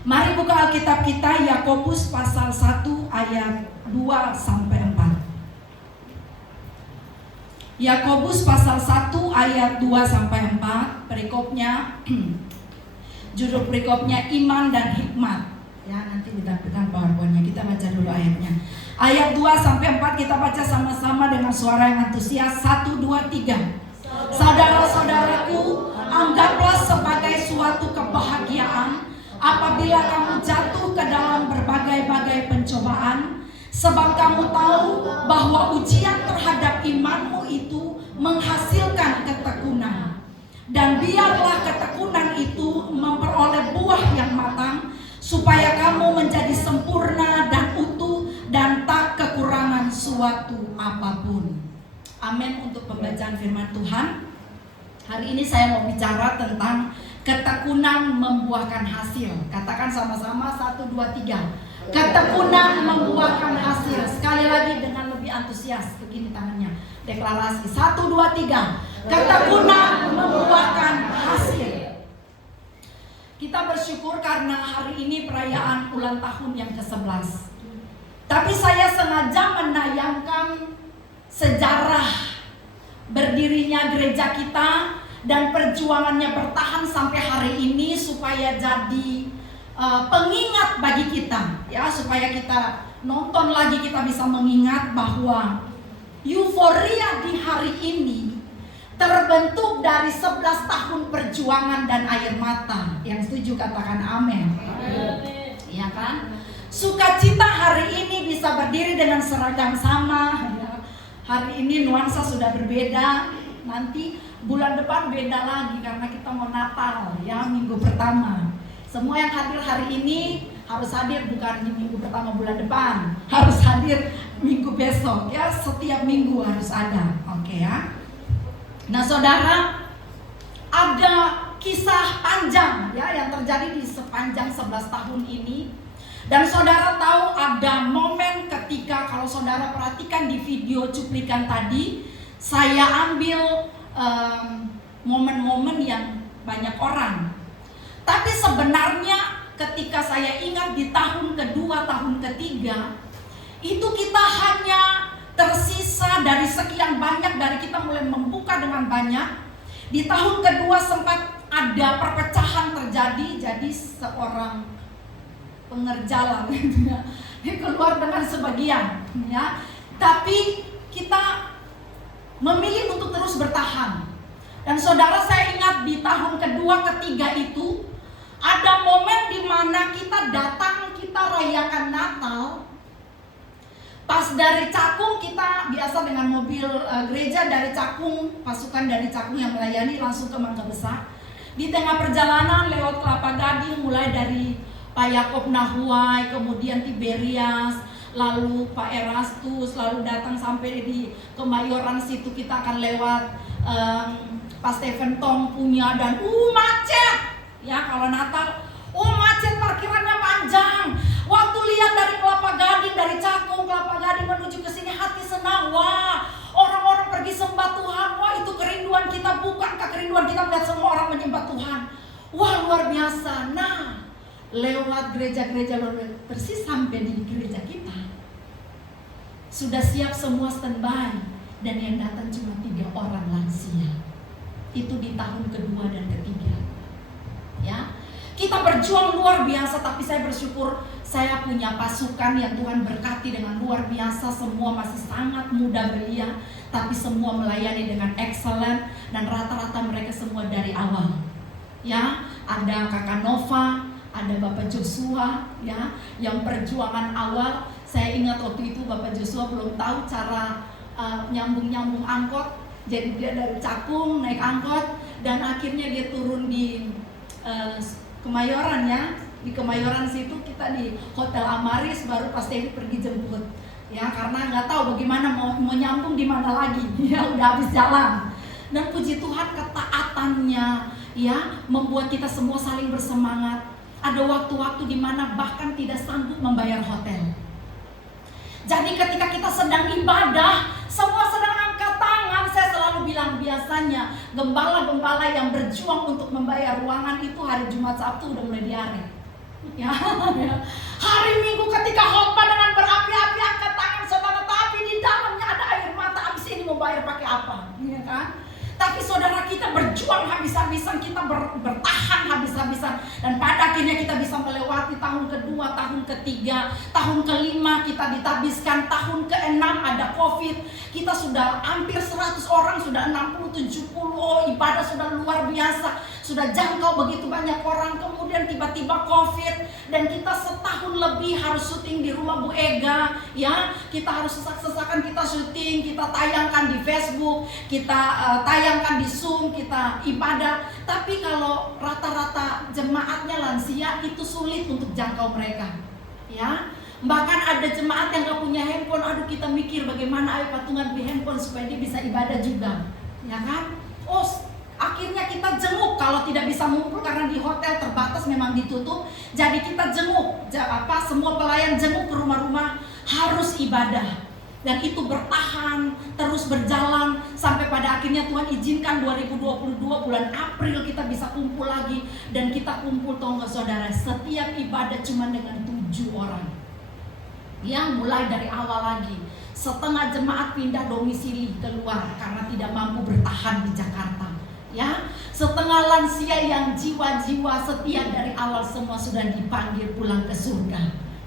Mari buka Alkitab kita, Yakobus pasal 1 ayat 2 sampai 4. Yakobus pasal 1 ayat 2 sampai 4. Perikopnya judul perikopnya iman dan hikmat. Ya, nanti ditampilkan PowerPoint-nya. Kita baca dulu ayatnya. Ayat 2 sampai 4 kita baca sama-sama dengan suara yang antusias. 1, 2, 3. Saudara-saudaraku, anggaplah sebagai suatu kebahagiaan apabila kamu jatuh ke dalam berbagai-bagai pencobaan, sebab kamu tahu bahwa ujian terhadap imanmu itu menghasilkan ketekunan. Dan biarlah ketekunan itu memperoleh buah yang matang, supaya kamu menjadi sempurna dan utuh dan tak kekurangan suatu apapun. Amin untuk pembacaan firman Tuhan. Hari ini saya mau bicara tentang ketekunan membuahkan hasil. Katakan sama-sama 1, 2, 3. Ketekunan membuahkan hasil. Sekali lagi dengan lebih antusias. Begini tangannya. Deklarasi 1, 2, 3. Ketekunan membuahkan hasil. Kita bersyukur karena hari ini perayaan ulang tahun yang ke-11. Tapi saya sengaja menayangkan sejarah berdirinya gereja kita dan perjuangannya bertahan sampai hari ini supaya jadi pengingat bagi kita, ya, supaya kita nonton lagi, kita bisa mengingat bahwa euforia di hari ini terbentuk dari 11 tahun perjuangan dan air mata. Yang setuju katakan amin. Iya kan? Sukacita hari ini bisa berdiri dengan seragam sama. Hari ini nuansa sudah berbeda. Nanti bulan depan beda lagi karena kita mau Natal, ya, minggu pertama. Semua yang hadir hari ini harus hadir bukan di minggu pertama bulan depan, harus hadir minggu besok, ya. Setiap minggu harus ada, oke, ya. Nah, saudara, ada kisah panjang, ya, yang terjadi di sepanjang 11 tahun ini. Dan saudara tahu ada momen ketika, kalau saudara perhatikan di video cuplikan tadi, saya ambil momen-momen yang banyak orang. Tapi sebenarnya ketika saya ingat di tahun kedua, tahun ketiga, itu kita hanya tersisa dari sekian banyak, dari kita mulai membuka dengan banyak. Di tahun kedua sempat ada perpecahan terjadi, jadi seorang pengerjala dia keluar dengan sebagian, ya. Tapi kita memilih untuk terus bertahan. Dan saudara, saya ingat di tahun kedua, ketiga itu ada momen di mana kita datang, kita rayakan Natal. Pas dari Cakung, kita biasa dengan mobil gereja dari Cakung, pasukan dari Cakung yang melayani langsung ke Mangga Besar. Di tengah perjalanan lewat Kelapa Gading, mulai dari Pak Yakob Nahuai, kemudian Tiberias, lalu Pak Erastus, lalu datang sampai di Kemayoran, situ kita akan lewat Pak Stephen Tong punya, dan macet, ya, kalau Natal, macet, parkirannya panjang. Waktu lihat dari Kelapa Gading, dari Cakung, Kelapa Gading menuju ke sini, hati senang. Wah, orang-orang pergi sembah Tuhan. Wah, itu kerinduan kita, bukankah kerinduan kita melihat semua orang menyembah Tuhan? Wah, luar biasa. Nah, lewat gereja-gereja persis sampai di gereja kita, sudah siap semua standby, dan yang datang cuma 3 orang lansia. Itu di tahun kedua dan ketiga, ya. Kita berjuang luar biasa, tapi saya bersyukur saya punya pasukan yang Tuhan berkati dengan luar biasa. Semua masih sangat muda belia, tapi semua melayani dengan excellent, dan rata-rata mereka semua dari awal, ya. Ada Kakak Nova, ada Bapak Joshua, ya, yang perjuangan awal. Saya ingat waktu itu Bapak Joshua belum tahu cara nyambung angkot. Jadi dia dari Cakung naik angkot, dan akhirnya dia turun di Kemayoran, ya. Di Kemayoran situ kita di Hotel Amaris, baru pas Devi pergi jemput, ya, karena nggak tahu bagaimana mau nyambung di mana lagi, ya, udah habis jalan. Dan puji Tuhan ketaatannya, ya, membuat kita semua saling bersemangat. Ada waktu-waktu di mana bahkan tidak sanggup membayar hotel. Jadi ketika kita sedang ibadah, semua sedang angkat tangan. Saya selalu bilang, biasanya gembala-gembala yang berjuang untuk membayar ruangan itu hari Jumat Sabtu udah mulai diare. Ya, ya. Hari Minggu ketika khotbah dengan berapi-api angkat tangan saudara, tapi di dalamnya ada air mata. Abis ini mau bayar pakai apa? Ya kan? Tapi saudara, kita berjuang habis-habisan, kita bertahan habis-habisan, dan pada akhirnya kita bisa melewati tahun kedua, tahun ketiga, tahun kelima kita ditabiskan, tahun keenam ada COVID. Kita sudah hampir 100 orang, sudah 60-70, oh ibadah sudah luar biasa, sudah jangkau begitu banyak orang. Kemudian tiba-tiba COVID, dan kita setahun lebih harus syuting di rumah Bu Ega, ya. Kita harus sesak-sesakan, kita syuting, kita tayangkan di Facebook, kita tayangkan di Zoom, kita ibadah. Tapi kalau rata-rata jemaatnya lansia, itu sulit untuk jangkau mereka, ya. Bahkan ada jemaat yang gak punya handphone. Aduh, kita mikir bagaimana ayo patungan di handphone supaya dia bisa ibadah juga, ya kan. Oh, akhirnya kita jenguk kalau tidak bisa ngumpul karena di hotel terbatas, memang ditutup. Jadi kita jenguk, semua pelayan jenguk ke rumah-rumah, harus ibadah. Dan itu bertahan, terus berjalan sampai pada akhirnya Tuhan izinkan 2022 bulan April kita bisa kumpul lagi. Dan kita kumpul, tahu gak saudara, setiap ibadah cuma dengan 7 orang. Yang mulai dari awal lagi, setengah jemaat pindah domisili keluar karena tidak mampu bertahan di Jakarta, ya. Setengah lansia yang jiwa-jiwa setia dari awal semua sudah dipanggil pulang ke surga,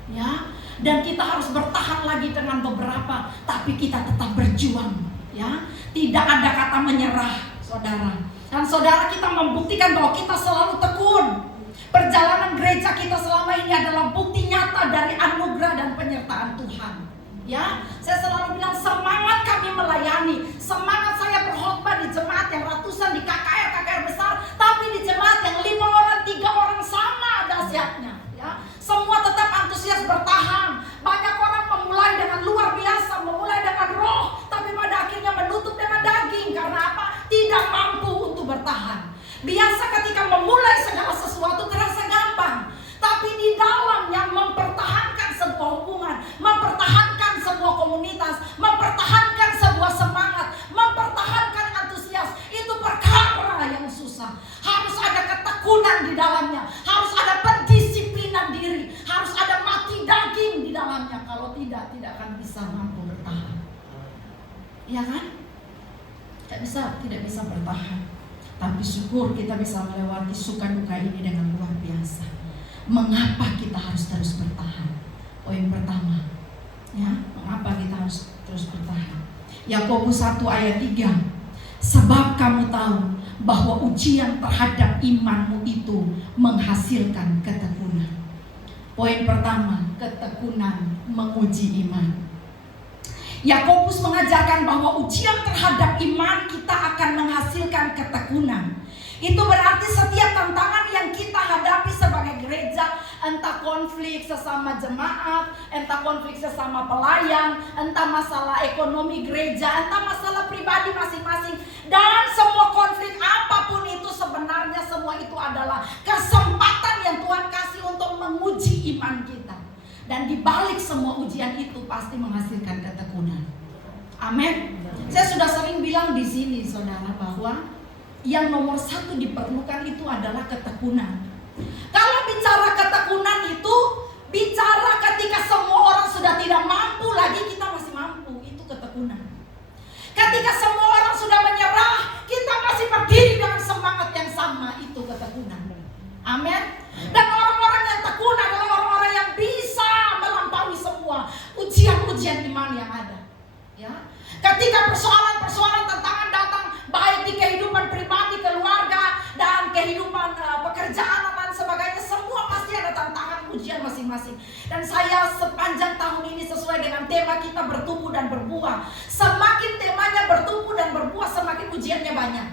ya. Dan kita harus bertahan lagi dengan beberapa, tapi kita tetap berjuang, ya. Tidak ada kata menyerah, saudara. Dan saudara, kita membuktikan bahwa kita selalu tekun. Perjalanan gereja kita selama ini adalah bukti nyata dari anugerah dan penyertaan Tuhan, ya. Saya selalu bilang, semangat kami melayani, semangat saya berkhotbah di jemaat yang ratusan, di KKR besar, tapi di jemaat yang 5 orang, 3 orang sama dahsyatnya, ya. Semua tetap antusias bertahan. Banyak orang memulai dengan luar biasa, memulai dengan roh, tapi pada akhirnya menutup dengan daging. Karena apa? Tidak mampu untuk bertahan. Biasa ketika memulai segala sesuatu terasa gampang, tapi di dalamnya mempertahankan sebuah hubungan, mempertahankan sebuah komunitas, mempertahankan sebuah semangat, mempertahankan antusias, itu perkara yang susah. Harus ada ketekunan di dalamnya, harus ada pendisiplinan diri, harus ada mati daging di dalamnya. Kalau tidak akan bisa mampu bertahan, ya kan? Tidak bisa bertahan. Tapi syukur kita bisa melewati suka duka ini dengan luar biasa. Mengapa kita harus terus bertahan? Poin pertama, ya, mengapa kita harus terus bertahan? Yakobus 1 ayat 3. Sebab kamu tahu bahwa ujian terhadap imanmu itu menghasilkan ketekunan. Poin pertama, ketekunan menguji iman. Yakobus mengajarkan bahwa ujian terhadap iman kita akan menghasilkan ketekunan. Itu berarti setiap tantangan yang kita hadapi sebagai gereja, entah konflik sesama jemaat, entah konflik sesama pelayan, entah masalah ekonomi gereja, entah masalah pribadi masing-masing, dan semua konflik apapun itu, sebenarnya semua itu adalah kesempatan yang Tuhan kasih untuk menguji iman kita. Dan di balik semua ujian itu pasti menghasilkan ketekunan. Amin. Saya sudah sering bilang di sini, saudara, bahwa yang nomor 1 diperlukan itu adalah ketekunan. Kalau bicara ketekunan itu bicara ketika semua orang sudah tidak mampu lagi, kita masih mampu, itu ketekunan. Ketika semua orang sudah menyerah, kita masih berdiri dengan semangat yang sama, itu ketekunan. Amin. Dan orang-orang yang tekun adalah orang-orang yang bisa melampaui semua ujian-ujian iman yang ada, ya. Ketika persoalan-persoalan tantangan datang, baik di kehidupan pribadi, keluarga, dan kehidupan pekerjaan dan sebagainya, semua pasti ada tantangan ujian masing-masing. Dan saya sepanjang tahun ini sesuai dengan tema kita bertumbuh dan berbuah. Semakin temanya bertumbuh dan berbuah, semakin ujiannya banyak,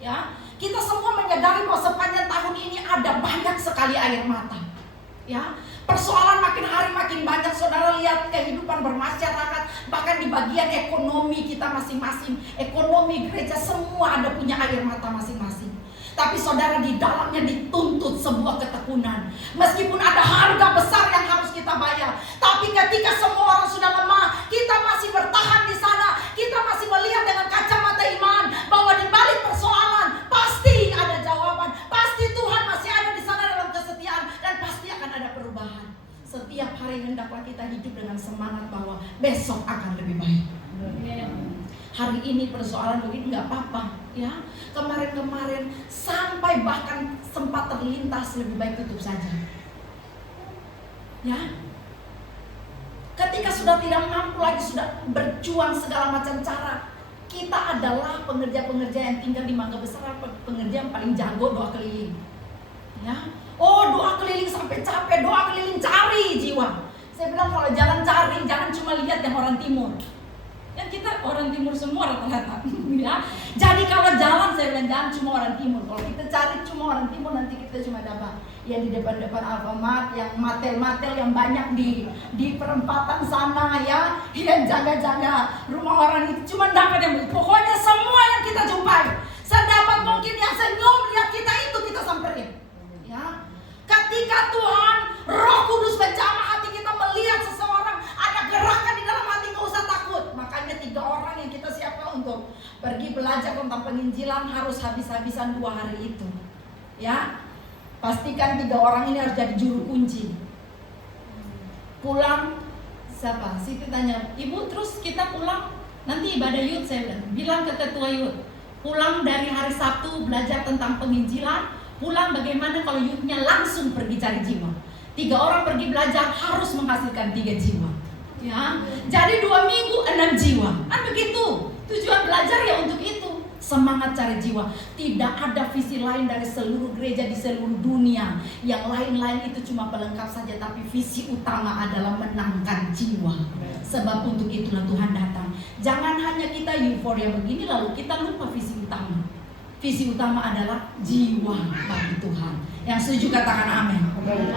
ya. Kita semua menyadari bahwa sepanjang tahun ini ada banyak sekali air mata, ya. Persoalan makin hari makin banyak. Saudara lihat kehidupan bermasyarakat, bahkan di bagian ekonomi kita masing-masing, ekonomi gereja, semua ada punya air mata masing-masing. Tapi saudara, di dalamnya dituntut sebuah ketekunan. Meskipun ada harga besar yang harus kita bayar, tapi ketika semua orang sudah lemah, kita masih bertahan di sana. Kita masih melihat dengan kacamata iman bahwa di balik persoalan pasti ada jawaban. Pasti Tuhan masih ada di sana dalam kesetiaan, dan pasti akan ada perubahan. Setiap hari hendaklah kita hidup dengan semangat bahwa besok akan lebih baik. Hari ini persoalan begini nggak apa-apa, ya. Kemarin-kemarin sampai bahkan sempat terlintas, lebih baik tutup saja. Ya. Ketika sudah tidak mampu lagi, sudah berjuang segala macam cara, kita adalah pengerja-pengerja yang tinggal di Mangga Besar, pengerja yang paling jago doa keliling. Ya. Oh, doa keliling sampai capek, doa keliling cari jiwa. Saya bilang kalau jalan cari, jangan cuma lihat yang orang timur. Yang kita orang timur semua rata-rata, ya. Jadi kalau jalan, saya bilang jangan cuma orang timur. Kalau kita cari cuma orang timur, nanti kita cuma dapat yang di depan-depan Alfamart, yang matel-matel yang banyak di perempatan sana, ya, yang jaga-jaga rumah orang itu cuma dapat yang pokoknya semua yang kita jumpai, sedapat mungkin yang senyum lihat kita itu kita samperin, ya. Ketika Tuhan Roh Kudus menjamah hati kita melihat seseorang ada gerakan di dalam hati, nggak usah takut. Makanya 3 orang yang kita siapkan untuk pergi belajar tentang penginjilan harus habis-habisan 2 hari itu, ya. Pastikan 3 orang ini harus jadi juru kunci. Pulang, siapa? Siti tanya, Ibu terus kita pulang nanti ibadah yud, saya bilang ke ketua yud, pulang dari hari Sabtu belajar tentang penginjilan, pulang bagaimana kalau yudnya langsung pergi cari jiwa. 3 orang pergi belajar harus menghasilkan 3 jiwa, ya. Jadi 2 minggu 6 jiwa, kan begitu. Tujuan belajar ya untuk itu. Semangat cari jiwa. Tidak ada visi lain dari seluruh gereja di seluruh dunia. Yang lain-lain itu cuma pelengkap saja, tapi visi utama adalah menangkan jiwa. Sebab untuk itulah Tuhan datang. Jangan hanya kita euforia begini lalu kita lupa visi utama. Visi utama adalah jiwa bagi Tuhan. Yang setuju katakan amin.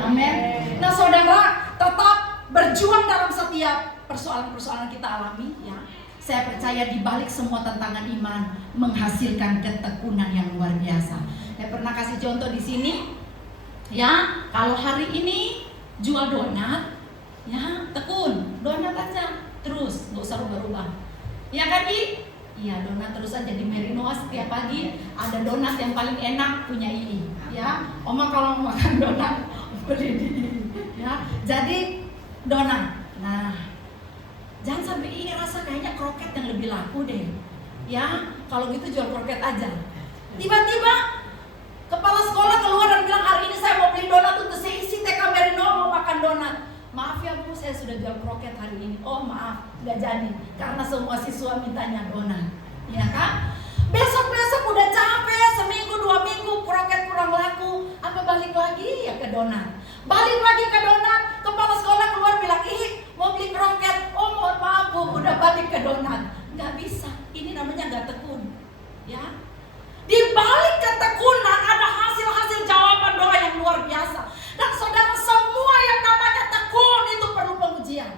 Amin. Nah saudara, tetap berjuang dalam setiap persoalan-persoalan kita alami, ya. Saya percaya di balik semua tantangan iman menghasilkan ketekunan yang luar biasa. Saya pernah kasih contoh di sini, ya. Kalau hari ini jual donat, ya, tekun donat aja terus, nggak usah rubah-rubah. Ya kan, Di? Iya, donat terus aja di Merinoa. Setiap pagi ada donat yang paling enak punya Ii, ya. Oma kalau mau makan donat beli di, ya. Jadi donat. Nah, jangan sampai Ii rasa kayaknya kroket yang lebih laku deh, ya. Kalau gitu jual kroket aja. Tiba-tiba kepala sekolah keluar dan bilang hari ini saya mau beli donat untuk seisi TK Merinoa mau makan donat. Maaf ya Bu, saya sudah jual kroket hari ini. Oh maaf, gak jadi karena semua siswa mintanya donat, ya kan? Besok-besok udah capek, seminggu 2 minggu kroket kurang laku, apa balik lagi ya ke donat? Balik lagi ke donat, kepala sekolah keluar bilang, ih mau beli kroket. Oh mohon maaf Bu, udah balik ke donat. Gak bisa, ini namanya gak tekun, ya. Di balik ketekunan ada hasil-hasil jawaban doa yang luar biasa. Dan saudara, semua yang namanya tekun itu perlu pengujian,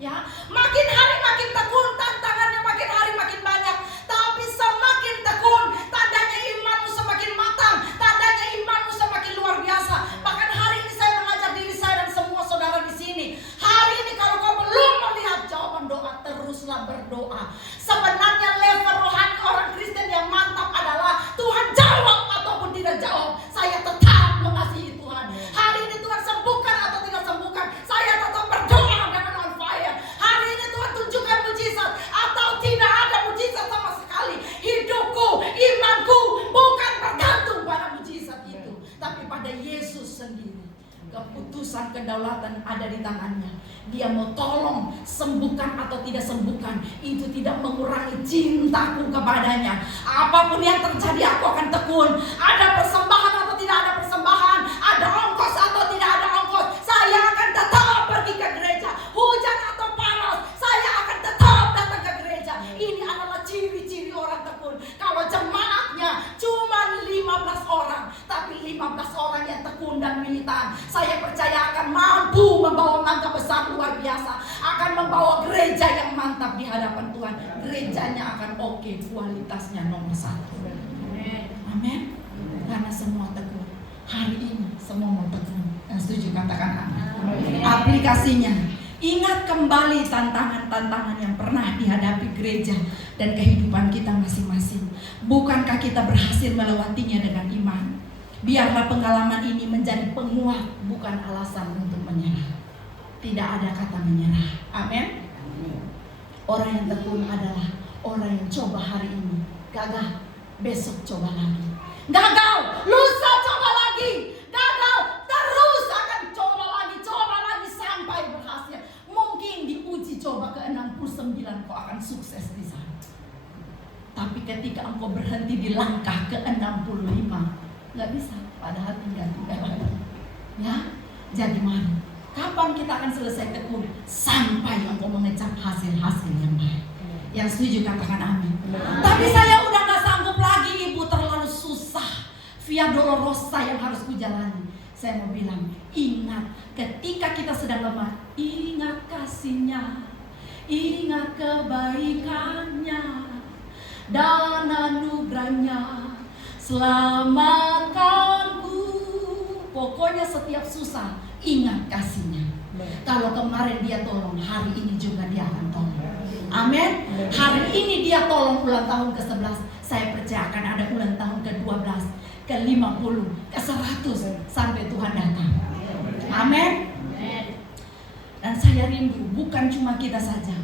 ya. Makin hari makin tekun, tantangannya makin hari makin banyak. Tapi semakin tekun, tandanya imanmu semakin matang, tandanya imanmu semakin luar biasa. Bahkan hari ini saya mengajak diri saya dan semua saudara di sini. Hari ini kalau kau belum melihat jawaban doa, teruslah berdoa. Sebenarnya level rohani orang Kristen yang mantap adalah Tuhan jawab ataupun tidak jawab, saya tetap mengasihi Tuhan. Hari ini Tuhan sembuhkan atau tidak sembuhkan, saya tetap berdoa dengan on fire. Hari ini Tuhan tunjukkan mujizat atau tidak ada mujizat sama sekali. Hidupku, imanku bukan bergantung pada mujizat itu, tapi pada Yesus sendiri. Keputusan kedaulatan ada di tangannya. Dia mau tolong sembuhkan atau tidak sembuhkan, itu tidak mengurangi cintaku kepadanya. Apapun yang terjadi aku akan tekun. Ada persembahan atau tidak ada persembahan, ada ongkos atau tidak ada ongkos, saya akan tetap pergi ke gereja. Hujan atau panas, saya akan tetap datang ke gereja. Ini adalah ciri-ciri orang tekun. Kalau jemaatnya cuma 15 orang, tapi 15 orang yang tekun dan militan, saya percaya akan mampu membawa Mangga Besar luar biasa, akan membawa gereja yang mantap di hadapan Tuhan. Gerejanya akan oke, kualitasnya nomor 1. Amin. Karena semua tekun. Hari ini semua mau tekun. Yang setuju katakan amin. Aplikasinya, ingat kembali tantangan-tantangan yang pernah dihadapi gereja dan kehidupan kita masing-masing. Bukankah kita berhasil melewatinya dengan iman? Biarlah pengalaman ini menjadi penguat, bukan alasan untuk tidak ada kata menyerah. Amin. Orang yang tekun adalah orang yang coba hari ini, gagal, besok coba lagi, gagal, lusa coba lagi, gagal, terus akan coba lagi sampai berhasil. Mungkin diuji coba ke 69 kau akan sukses di sana. Tapi ketika engkau berhenti di langkah ke 65, nggak bisa, padahal tinggal lagi. Ya, jadi mari. Kapan kita akan selesai tekun? Sampai engkau mengecap hasil-hasil yang baik. Yang setuju katakan amin. Tapi saya udah gak sanggup lagi ibu, terlalu susah. Via dolorosa yang harus kujalani. Saya mau bilang, ingat ketika kita sedang lemah, ingat kasih-Nya, ingat kebaikan-Nya dan anugerah-Nya, selamatkanku. Pokoknya setiap susah, ingat kasih-Nya. Kalau kemarin Dia tolong, hari ini juga Dia akan tolong. Amin. Hari ini Dia tolong ulang tahun ke-11. Saya percaya akan ada ulang tahun ke-12, ke-50, ke-100 sampai Tuhan datang. Amin. Dan saya rindu bukan cuma kita saja,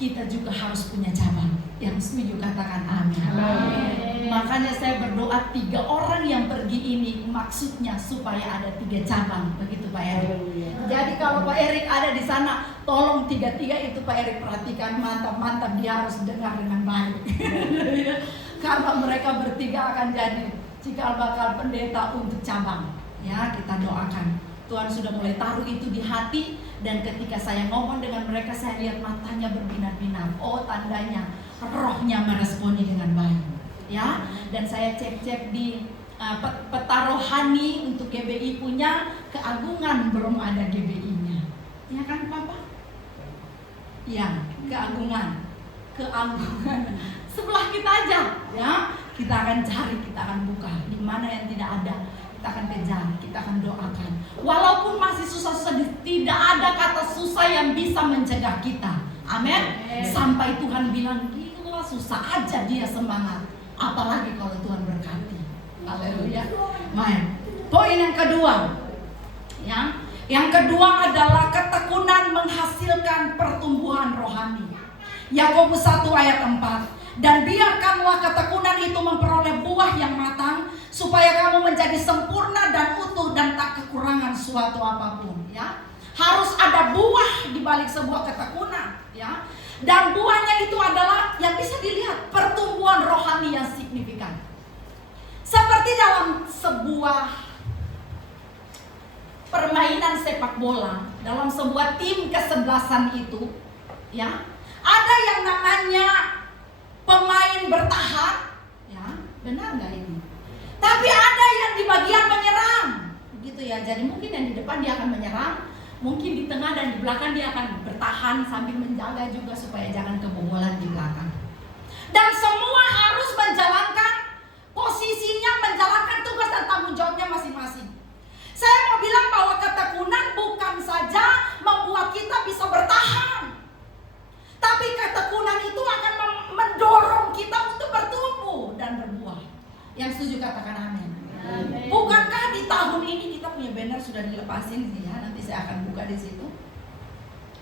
kita juga harus punya cabang. Yang setuju katakan amin. Makanya saya berdoa 3 orang yang pergi ini maksudnya supaya ada 3 cabang. Begitu Pak Erik. Jadi kalau Pak Erik ada di sana, tolong 3 itu Pak Erik perhatikan, mantap dia harus dengar dengan baik. Karena mereka bertiga akan jadi cikal bakal pendeta untuk cabang. Ya, kita doakan. Tuhan sudah mulai taruh itu di hati, dan ketika saya ngomong dengan mereka, saya lihat matanya berbinar-binar. Oh, tandanya rohnya meresponi dengan baik. Ya, dan saya cek di peta rohani untuk GBI punya keagungan, belum ada GBI-nya. Ya kan Papa? Ya, keagungan. Sebelah kita aja, ya. Kita akan cari, kita akan buka. Di mana yang tidak ada, kita akan kejar, kita akan doakan. Walaupun masih susah-susah, tidak ada kata susah yang bisa mencegah kita. Amin. Sampai Tuhan bilang, gila susah aja dia semangat. Apalagi kalau Tuhan berkati. Haleluya. Main. Poin yang kedua, ya. Yang kedua adalah ketekunan menghasilkan pertumbuhan rohani. Yakobus 1 ayat 4. Dan biarkanlah ketekunan itu memperoleh buah yang matang, supaya kamu menjadi sempurna dan utuh dan tak kekurangan suatu apapun. Ya, harus ada buah di balik sebuah ketekunan. Ya, dan buahnya itu adalah yang bisa dilihat, pertumbuhan rohani yang signifikan. Seperti dalam sebuah permainan sepak bola, dalam sebuah tim kesebelasan itu, ya, ada yang namanya pemain bertahan, ya, benar nggak ini? Tapi ada yang di bagian menyerang, begitu ya. Jadi mungkin yang di depan dia akan menyerang, mungkin di tengah dan di belakang dia akan bertahan sambil menjaga juga supaya jangan kebobolan di belakang. Dan semua harus menjalankan posisinya, menjalankan tugas dan tanggung jawabnya masing-masing. Saya mau bilang bahwa ketekunan bukan saja membuat kita bisa bertahan, tapi ketekunan itu akan mendorong kita untuk bertumbuh dan berbuah. Yang setuju katakan amin. Bukankah di tahun ini kita punya banner sudah dilepasin sih ya? Nanti saya akan buka di situ,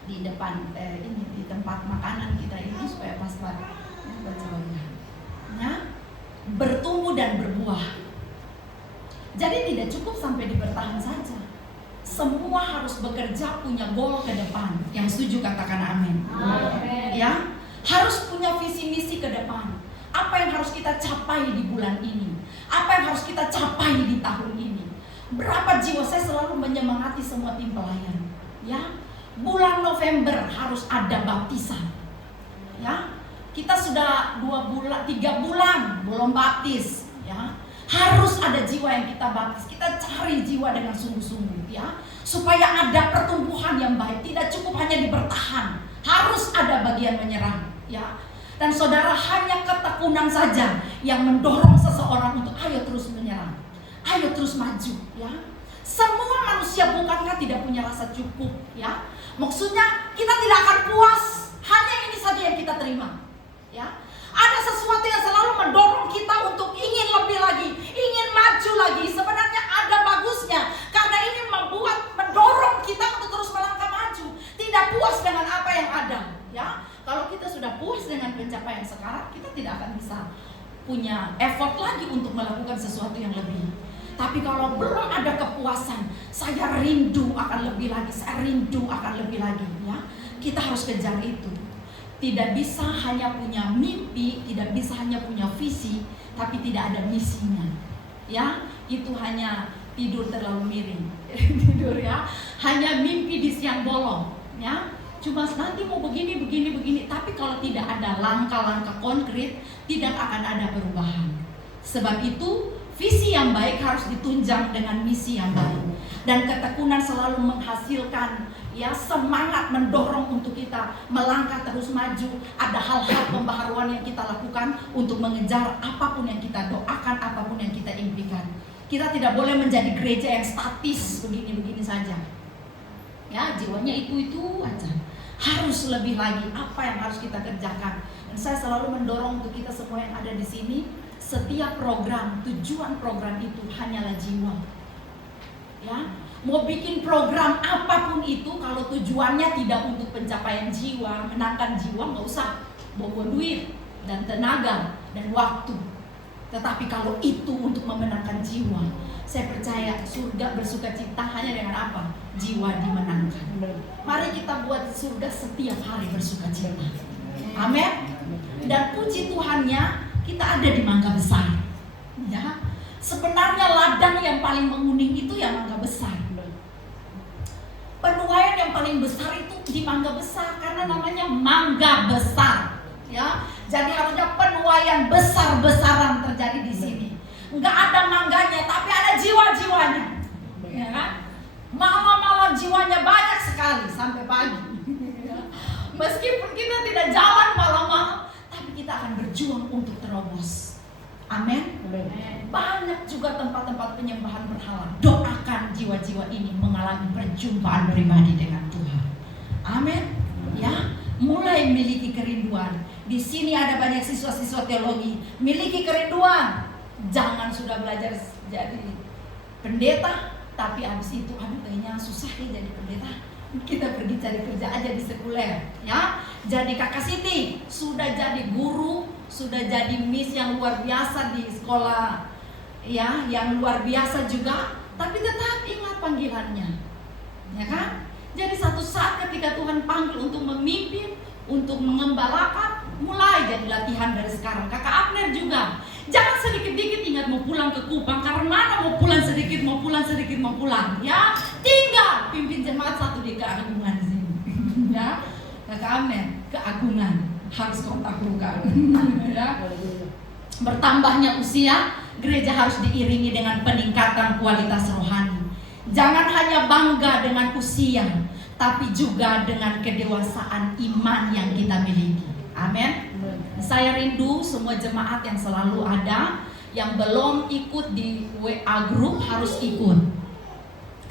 di depan ini di tempat makanan kita ini supaya pas banget bacanya. Nah, bertumbuh dan berbuah. Jadi tidak cukup sampai di bertahan saja. Semua harus bekerja, punya goal ke depan. Yang setuju katakan amin. Ya, harus punya visi misi ke depan. Apa yang harus kita capai di bulan ini? Apa yang harus kita capai di tahun ini? Berapa jiwa? Saya selalu menyemangati semua tim pelayan. Ya, bulan November harus ada baptisan. Ya, kita sudah 3 bulan belum baptis. Ya, harus ada jiwa yang kita baptis. Kita cari jiwa dengan sungguh-sungguh, ya, supaya ada pertumbuhan yang baik. Tidak cukup hanya di bertahan, harus ada bagian menyerang, ya. Dan saudara, hanya ketekunan saja yang mendorong seseorang untuk ayo terus menyerang, ayo terus maju, ya. Semua manusia bukankah tidak punya rasa cukup, ya. Maksudnya kita tidak akan puas hanya ini saja yang kita terima, ya. Ada sesuatu yang selalu mendorong kita untuk ingin lebih lagi, ingin maju lagi. Sebenarnya ada bagusnya, karena ini mendorong kita untuk terus melangkah maju. tidak akan bisa punya effort lagi untuk melakukan sesuatu yang lebih. Tapi kalau belum ada kepuasan, saya rindu akan lebih lagi, saya rindu akan lebih lagi, ya. Kita harus kejar itu. Tidak bisa hanya punya mimpi, tidak bisa hanya punya visi, tapi tidak ada misinya. Ya, itu hanya tidur terlalu miring. Tidur, ya. Hanya mimpi di siang bolong, ya. Cuma nanti mau begini, tapi kalau tidak ada langkah-langkah konkret, tidak akan ada perubahan. Sebab itu, visi yang baik harus ditunjang dengan misi yang baik. Dan ketekunan selalu menghasilkan, ya, semangat mendorong untuk kita melangkah terus maju. Ada hal-hal pembaharuan yang kita lakukan untuk mengejar apapun yang kita doakan, apapun yang kita impikan. Kita tidak boleh menjadi gereja yang statis begini-begini saja. Ya, jiwanya itu aja. Harus lebih lagi apa yang harus kita kerjakan. Dan saya selalu mendorong untuk kita semua yang ada di sini, setiap program, tujuan program itu hanyalah jiwa. Ya, mau bikin program apapun itu, kalau tujuannya tidak untuk pencapaian jiwa, menangkan jiwa, nggak usah bawa duit dan tenaga dan waktu. Tetapi kalau itu untuk memenangkan jiwa, saya percaya surga bersuka cita hanya dengan apa? Jiwa dimenangkan. Mari kita buat surga setiap hari bersuka cita. Amin. Dan puji Tuhannya, kita ada di Mangga Besar. Ya, sebenarnya ladang yang paling menguning itu ya Mangga Besar. Penuaian yang paling besar itu di Mangga Besar karena namanya Mangga Besar. Ya, jadi harusnya penuaian besar-besaran terjadi di sini. Enggak ada mangganya, tapi ada jiwa-jiwanya. Ya kan? Malam-malam jiwanya banyak sekali sampai pagi. Meskipun kita tidak jalan malam-malam, tapi kita akan berjuang untuk terobos. Amin. Banyak juga tempat-tempat penyembahan berhala. Doakan jiwa-jiwa ini mengalami perjumpaan pribadi dengan Tuhan. Amin. Ya, mulai miliki kerinduan. Di sini ada banyak siswa-siswa teologi, miliki kerinduan. Jangan sudah belajar jadi pendeta, tapi habis itu kayaknya susah ya jadi pendeta. Kita pergi cari kerja aja di sekuler, ya. Jadi Kakak Siti sudah jadi guru, sudah jadi miss yang luar biasa di sekolah, ya, yang luar biasa juga. Tapi tetap ingat panggilannya, ya kan? Jadi satu saat ketika Tuhan panggil untuk memimpin, untuk mengembalakan, mulai jadi latihan dari sekarang. Kakak Abner juga, jangan sedikit-dikit ingat mau pulang ke Kupang, karena mana mau pulang sedikit, mau pulang, ya. Tinggal pimpin jemaat satu di keagungan di sini, ya. Kakak Abner, keagungan harus kau taklukkan, ya. Bertambahnya usia, gereja harus diiringi dengan peningkatan kualitas rohani. Jangan hanya bangga dengan usia, tapi juga dengan kedewasaan iman yang kita miliki. Amin. Saya rindu semua jemaat yang selalu ada, yang belum ikut di WA group harus ikut.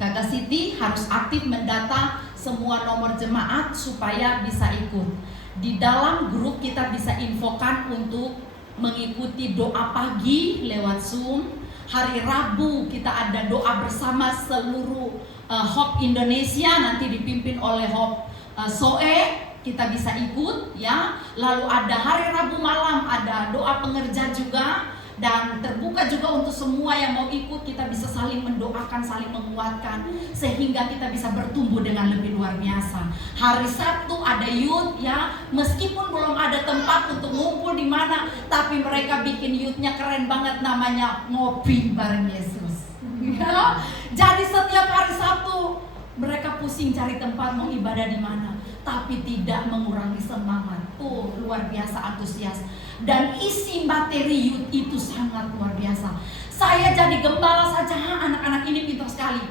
Kakak Siti harus aktif mendata semua nomor jemaat supaya bisa ikut. Di dalam grup kita bisa infokan untuk mengikuti doa pagi lewat Zoom. Hari Rabu kita ada doa bersama seluruh Hope Indonesia, nanti dipimpin oleh Hope Soe. Kita bisa ikut, ya. Lalu ada hari Rabu malam ada doa pengerja juga, dan terbuka juga untuk semua yang mau ikut. Kita bisa saling mendoakan, saling menguatkan, sehingga kita bisa bertumbuh dengan lebih luar biasa. Hari Sabtu ada youth, ya. Meskipun belum ada tempat untuk ngumpul di mana, tapi mereka bikin youthnya keren banget, namanya ngopi bareng Yesus. Ya. Jadi setiap hari Sabtu mereka pusing cari tempat mau ibadah di mana, tapi tidak mengurangi semangat. Oh, luar biasa antusias. Dan isi materi youth itu sangat luar biasa. Saya jadi gembala saja, anak-anak ini pintar sekali.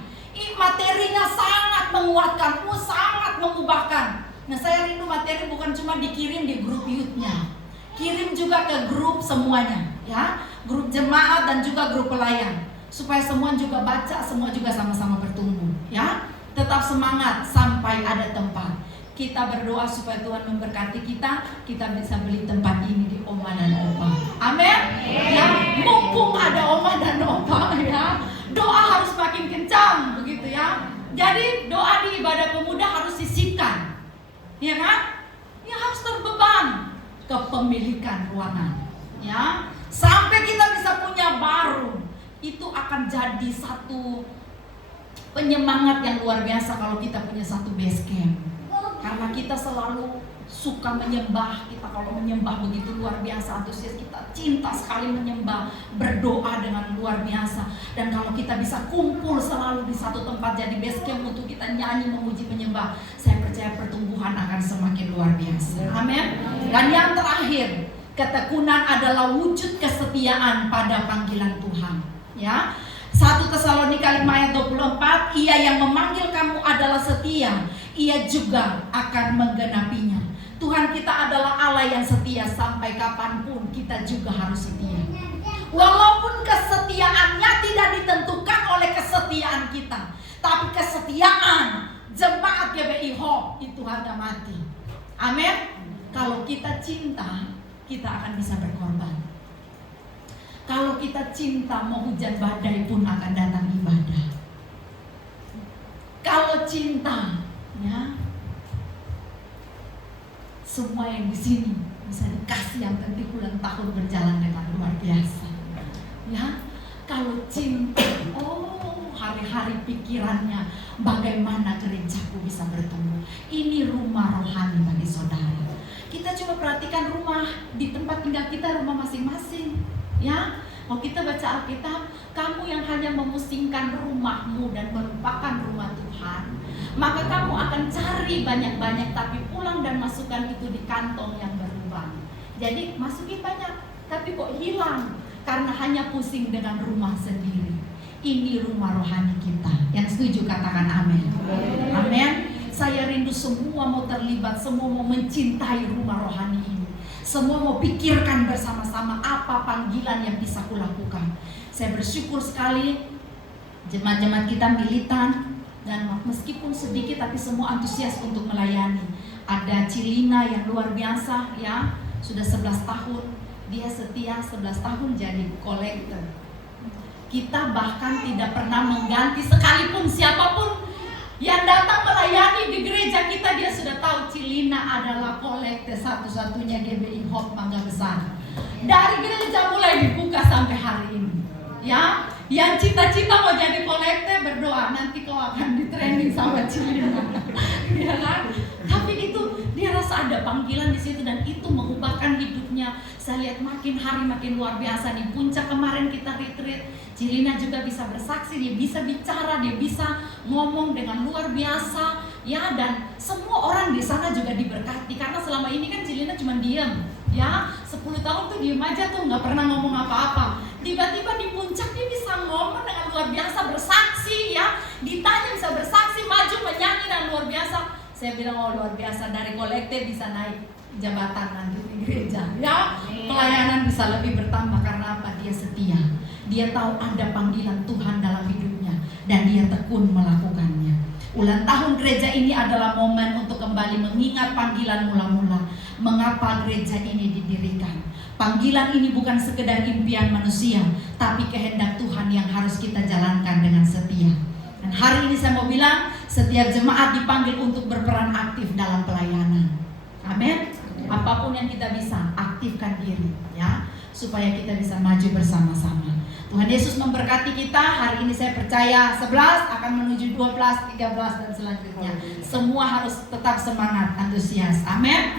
Materinya sangat menguatkan, sangat mengubahkan. Nah, saya rindu materi bukan cuma dikirim di grup youthnya, kirim juga ke grup semuanya, ya, grup jemaat dan juga grup pelayan, supaya semua juga baca, semua juga sama-sama bertumbuh, ya. Tetap semangat sampai ada tempat. Kita berdoa supaya Tuhan memberkati kita bisa beli tempat ini di Oma dan Opa. Amin. Ya, mumpung ada Oma dan Opa, ya. Doa harus makin kencang, begitu ya. Jadi doa di ibadah pemuda harus sisipkan, ya kan? Ya harus terbeban. kepemilikan ruangan. Ya, sampai kita bisa punya baru, itu akan jadi satu penyemangat yang luar biasa kalau kita punya satu base camp. Karena kita selalu suka menyembah, kita kalau menyembah begitu luar biasa antusias, kita cinta sekali menyembah, berdoa dengan luar biasa. Dan kalau kita bisa kumpul selalu di satu tempat jadi base camp untuk kita nyanyi, memuji, menyembah, saya percaya pertumbuhan akan semakin luar biasa. Amin. Dan yang terakhir, ketekunan adalah wujud kesetiaan pada panggilan Tuhan. Ya, 1 Tesalonika 5 ayat 24, ia yang memanggil kamu adalah setia, ia juga akan menggenapinya. Tuhan kita adalah Allah yang setia, sampai kapanpun kita juga harus setia. Walaupun kesetiaannya tidak ditentukan oleh kesetiaan kita, tapi kesetiaan jemaat GBI Hope itu harga mati. Amin. Kalau kita cinta, kita akan bisa berkorban. Kalau kita cinta, mau hujan badai pun akan datang ibadah. Kalau cinta, ya, semua yang di sini bisa dikasih yang penting ulang tahun berjalan dengan luar biasa. Ya, kalau cinta, hari-hari pikirannya bagaimana gerejaku bisa bertumbuh. Ini rumah rohani bagi saudara. Kita coba perhatikan rumah di tempat tinggal kita, rumah masing-masing. Ya, kalau kita baca Alkitab, kamu yang hanya memusingkan rumahmu dan melupakan rumah Tuhan, maka kamu akan cari banyak-banyak, tapi pulang dan masukkan itu di kantong yang berlubang. Jadi masukin banyak, tapi kok hilang karena hanya pusing dengan rumah sendiri. Ini rumah rohani kita. Yang setuju katakan amin. Amin. Saya rindu semua mau terlibat, semua mau mencintai rumah rohani ini. Semua mau pikirkan bersama-sama apa panggilan yang bisa kulakukan. Saya bersyukur sekali jemaat-jemaat kita militan, dan meskipun sedikit tapi semua antusias untuk melayani. Ada Cilina yang luar biasa, ya, sudah 11 tahun. Dia setia 11 tahun jadi kolektor. Kita bahkan tidak pernah mengganti, sekalipun siapapun yang datang melayani di gereja kita, dia sudah tahu Cilina adalah kolektor satu-satunya GBI Hope Mangga Besar. Dari gereja mulai dibuka sampai hari ini. Ya, yang cita-cita mau jadi kolektor, berdoa nanti kau akan di training sama Cilina. Ya kan? Tapi itu dia rasa ada panggilan di situ dan itu mengubahkan hidupnya. Saya lihat makin hari makin luar biasa. Di puncak kemarin kita retreat, Cilina juga bisa bersaksi, dia bisa bicara, dia bisa ngomong dengan luar biasa, ya, dan semua orang di sana juga diberkati karena selama ini kan Cilina cuma diam, ya, 10 tahun tuh diem aja tuh nggak pernah ngomong apa-apa. Tiba-tiba di puncak dia bisa ngomong dengan luar biasa, bersaksi, ya, ditanya bisa bersaksi, maju menyanyi dan luar biasa. Saya bilang luar biasa, dari kolektif bisa naik jabatan nanti di gereja, ya, pelayanan bisa lebih bertambah karena apa? Dia setia. Dia tahu ada panggilan Tuhan dalam hidupnya dan dia tekun melakukannya. Ulang tahun gereja ini adalah momen untuk kembali mengingat panggilan mula-mula. Mengapa gereja ini didirikan? Panggilan ini bukan sekedar impian manusia, tapi kehendak Tuhan yang harus kita jalankan dengan setia. Dan hari ini saya mau bilang, setiap jemaat dipanggil untuk berperan aktif dalam pelayanan. Amin. Apapun yang kita bisa, aktifkan diri, ya, supaya kita bisa maju bersama-sama. Tuhan Yesus memberkati kita. Hari ini saya percaya 11 akan menuju 12, 13 dan selanjutnya. Semua harus tetap semangat, antusias. Amin.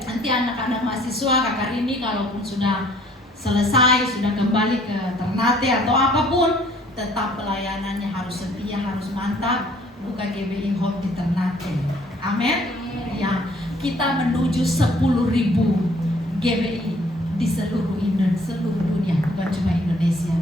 Nanti anak-anak mahasiswa Kakak Rini kalaupun sudah selesai, sudah kembali ke Ternate atau apapun, tetap pelayanannya harus setia, harus mantap. Buka GBI Hope di Ternate. Amin. Ya, kita menuju 10.000 GBI di seluruh dunia, bukan cuma Indonesia.